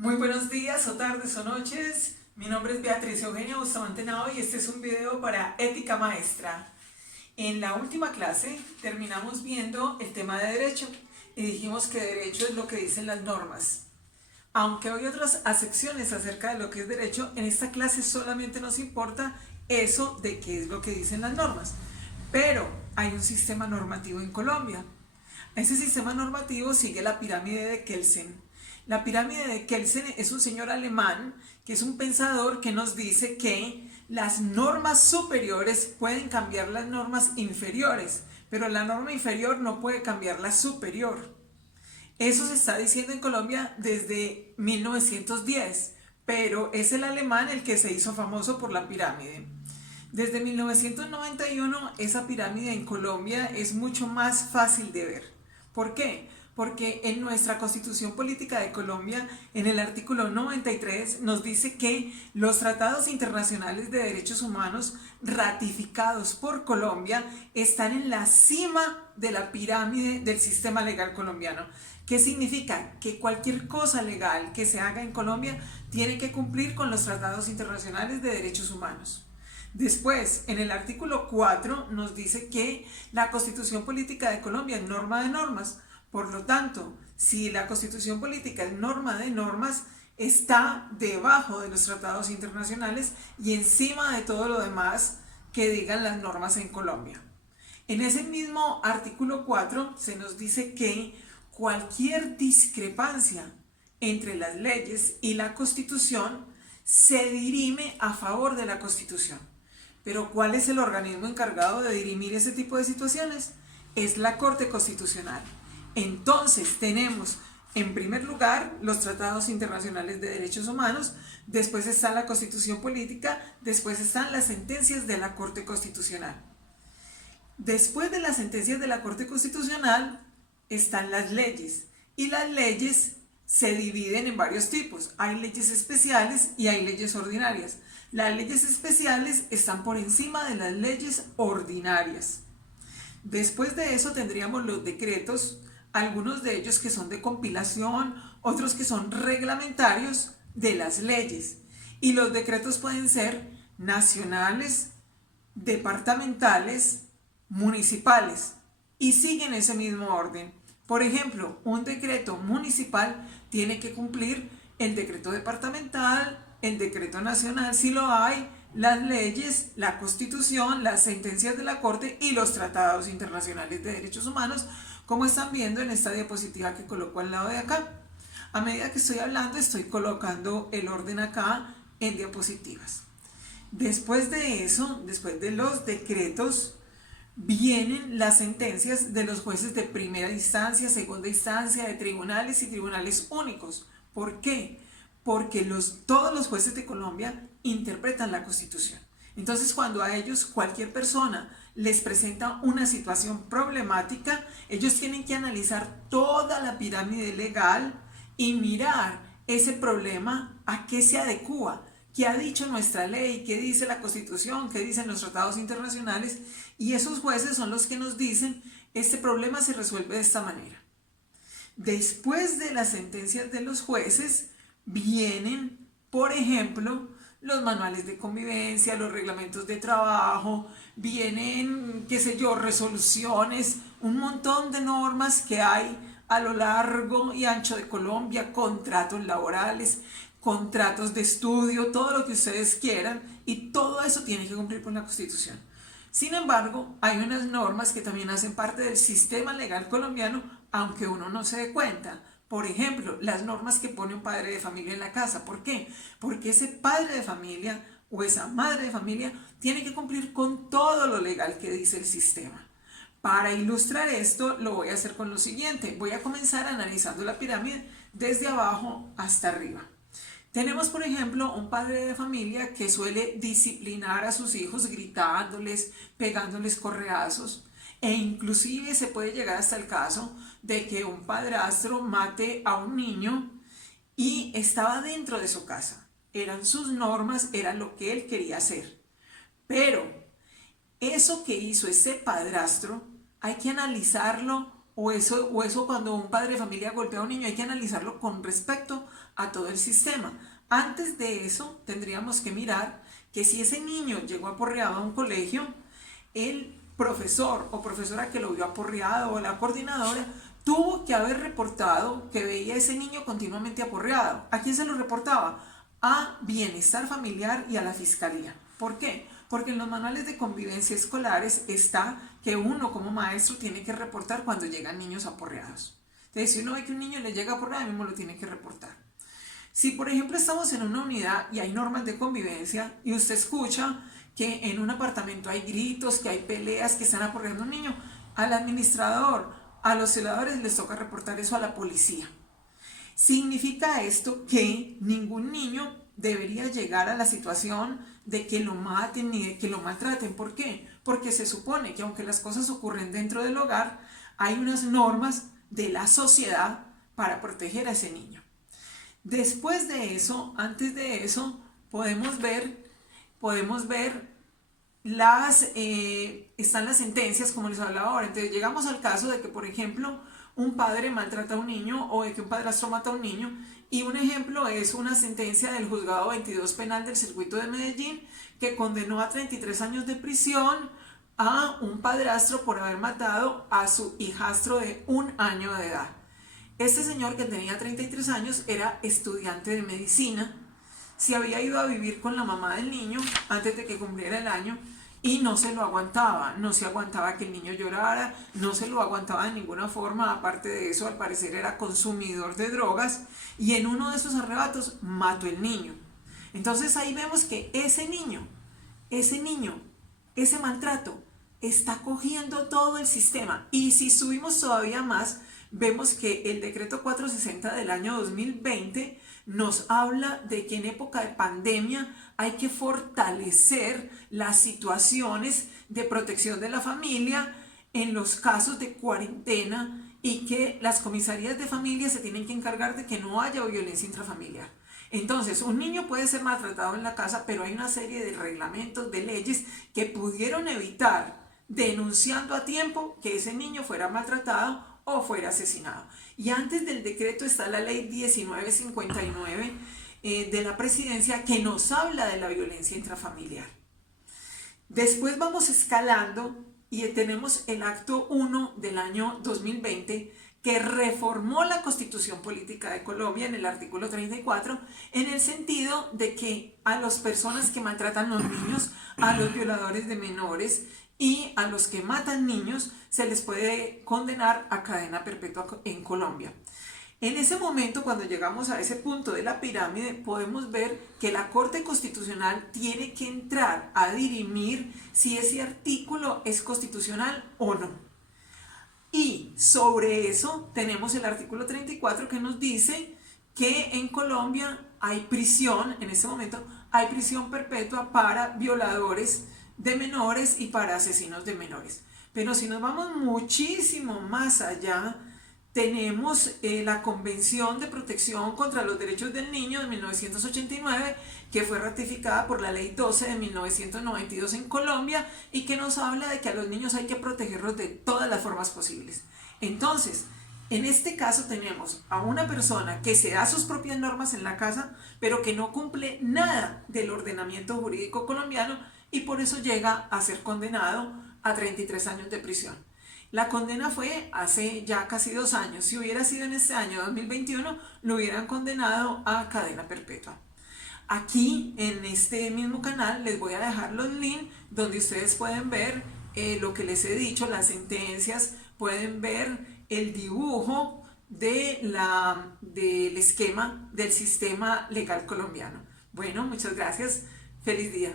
Muy buenos días o tardes o noches. Mi nombre es Beatriz Eugenia Bustamante Nao y este es un video para Ética Maestra. En la última clase terminamos viendo el tema de derecho y dijimos que derecho es lo que dicen las normas. Aunque hay otras acepciones acerca de lo que es derecho, en esta clase solamente nos importa eso de qué es lo que dicen las normas. Pero hay un sistema normativo en Colombia. Ese sistema normativo sigue la pirámide de Kelsen. La pirámide de Kelsen es un señor alemán que es un pensador que nos dice que las normas superiores pueden cambiar las normas inferiores, pero la norma inferior no puede cambiar la superior. Eso se está diciendo en Colombia desde 1910, pero es el alemán el que se hizo famoso por la pirámide. Desde 1991 esa pirámide en Colombia es mucho más fácil de ver. ¿Por qué? Porque en nuestra Constitución Política de Colombia, en el artículo 93, nos dice que los tratados internacionales de derechos humanos ratificados por Colombia están en la cima de la pirámide del sistema legal colombiano. ¿Qué significa? Que cualquier cosa legal que se haga en Colombia tiene que cumplir con los tratados internacionales de derechos humanos. Después, en el artículo 4 nos dice que la Constitución Política de Colombia es norma de normas. Por lo tanto, si la Constitución Política es norma de normas, está debajo de los tratados internacionales y encima de todo lo demás que digan las normas en Colombia. En ese mismo artículo 4 se nos dice que cualquier discrepancia entre las leyes y la Constitución se dirime a favor de la Constitución. Pero ¿cuál es el organismo encargado de dirimir ese tipo de situaciones? Es la Corte Constitucional. Entonces tenemos en primer lugar los tratados internacionales de derechos humanos, después está la Constitución Política, después están las sentencias de la Corte Constitucional. Después de las sentencias de la Corte Constitucional están las leyes, y las leyes se dividen en varios tipos. Hay leyes especiales y hay leyes ordinarias. Las leyes especiales están por encima de las leyes ordinarias. Después de eso tendríamos los decretos, algunos de ellos que son de compilación, otros que son reglamentarios de las leyes. Y los decretos pueden ser nacionales, departamentales, municipales, y siguen ese mismo orden. Por ejemplo, un decreto municipal tiene que cumplir el decreto departamental, el decreto nacional si lo hay, las leyes, la Constitución, las sentencias de la Corte y los tratados internacionales de derechos humanos, como están viendo en esta diapositiva que coloco al lado de acá. A medida que estoy hablando, estoy colocando el orden acá en diapositivas. Después de eso, después de los decretos, vienen las sentencias de los jueces de primera instancia, segunda instancia, de tribunales y tribunales únicos. ¿Por qué? Porque todos los jueces de Colombia interpretan la Constitución. Entonces, cuando a ellos cualquier persona les presenta una situación problemática, ellos tienen que analizar toda la pirámide legal y mirar ese problema a qué se adecúa, qué ha dicho nuestra ley, qué dice la Constitución, qué dicen los tratados internacionales, y esos jueces son los que nos dicen, este problema se resuelve de esta manera. Después de las sentencias de los jueces, vienen, por ejemplo, los manuales de convivencia, los reglamentos de trabajo, vienen, qué sé yo, resoluciones, un montón de normas que hay a lo largo y ancho de Colombia, contratos laborales, contratos de estudio, todo lo que ustedes quieran, y todo eso tiene que cumplir con la Constitución. Sin embargo, hay unas normas que también hacen parte del sistema legal colombiano, aunque uno no se dé cuenta. Por ejemplo, las normas que pone un padre de familia en la casa. ¿Por qué? Porque ese padre de familia o esa madre de familia tiene que cumplir con todo lo legal que dice el sistema. Para ilustrar esto, lo voy a hacer con lo siguiente. Voy a comenzar analizando la pirámide desde abajo hasta arriba. Tenemos, por ejemplo, un padre de familia que suele disciplinar a sus hijos gritándoles, pegándoles correazos, e inclusive se puede llegar hasta el caso de que un padrastro mate a un niño y estaba dentro de su casa. Eran sus normas, era lo que él quería hacer. Pero eso que hizo ese padrastro hay que analizarlo, o eso cuando un padre de familia golpea a un niño, hay que analizarlo con respecto a todo el sistema. Antes de eso, tendríamos que mirar que si ese niño llegó aporreado a un colegio, el profesor o profesora que lo vio aporreado o la coordinadora tuvo que haber reportado que veía a ese niño continuamente aporreado. ¿A quién se lo reportaba? A Bienestar Familiar y a la Fiscalía. ¿Por qué? Porque en los manuales de convivencia escolares está que uno como maestro tiene que reportar cuando llegan niños aporreados. Entonces, si uno ve que un niño le llega aporreado, mismo lo tiene que reportar. Si, por ejemplo, estamos en una unidad y hay normas de convivencia y usted escucha que en un apartamento hay gritos, que hay peleas, que están aporreando a un niño, al administrador, a los celadores les toca reportar eso a la policía. Significa esto que ningún niño debería llegar a la situación de que lo maten ni de que lo maltraten. ¿Por qué? Porque se supone que aunque las cosas ocurren dentro del hogar, hay unas normas de la sociedad para proteger a ese niño. Después de eso, antes de eso, podemos ver están las sentencias, como les hablaba ahora. Entonces llegamos al caso de que, por ejemplo, un padre maltrata a un niño o de que un padrastro mata a un niño, y un ejemplo es una sentencia del juzgado 22 penal del circuito de Medellín que condenó a 33 años de prisión a un padrastro por haber matado a su hijastro de 1 año de edad. Este señor, que tenía 33 años, era estudiante de medicina, se había ido a vivir con la mamá del niño antes de que cumpliera el año y no se lo aguantaba, no se aguantaba que el niño llorara, no se lo aguantaba de ninguna forma. Aparte de eso, al parecer era consumidor de drogas y en uno de esos arrebatos mató el niño. Entonces ahí vemos que ese niño, ese maltrato está cogiendo todo el sistema. Y si subimos todavía más, vemos que el decreto 460 del año 2020 nos habla de que en época de pandemia hay que fortalecer las situaciones de protección de la familia en los casos de cuarentena y que las comisarías de familia se tienen que encargar de que no haya violencia intrafamiliar. Entonces, un niño puede ser maltratado en la casa, pero hay una serie de reglamentos, de leyes que pudieron evitar, denunciando a tiempo, que ese niño fuera maltratado o fuera asesinado. Y antes del decreto está la ley 1959 de la presidencia, que nos habla de la violencia intrafamiliar. Después vamos escalando y tenemos el acto 1 del año 2020 que reformó la Constitución Política de Colombia en el artículo 34 en el sentido de que a las personas que maltratan a los niños, a los violadores de menores y a los que matan niños se les puede condenar a cadena perpetua en Colombia. En ese momento, cuando llegamos a ese punto de la pirámide, podemos ver que la Corte Constitucional tiene que entrar a dirimir si ese artículo es constitucional o no. Y sobre eso tenemos el artículo 34 que nos dice que en Colombia hay prisión, en este momento hay prisión perpetua para violadores de menores y para asesinos de menores. Pero si nos vamos muchísimo más allá, tenemos la Convención de Protección contra los Derechos del Niño de 1989, que fue ratificada por la Ley 12 de 1992 en Colombia y que nos habla de que a los niños hay que protegerlos de todas las formas posibles. Entonces, en este caso tenemos a una persona que se da sus propias normas en la casa, pero que no cumple nada del ordenamiento jurídico colombiano y por eso llega a ser condenado a 33 años de prisión. La condena fue hace ya casi 2 años. Si hubiera sido en este año 2021, lo hubieran condenado a cadena perpetua. Aquí, en este mismo canal, les voy a dejar los links donde ustedes pueden ver lo que les he dicho, las sentencias, pueden ver el dibujo del esquema del sistema legal colombiano. Bueno, muchas gracias. Feliz día.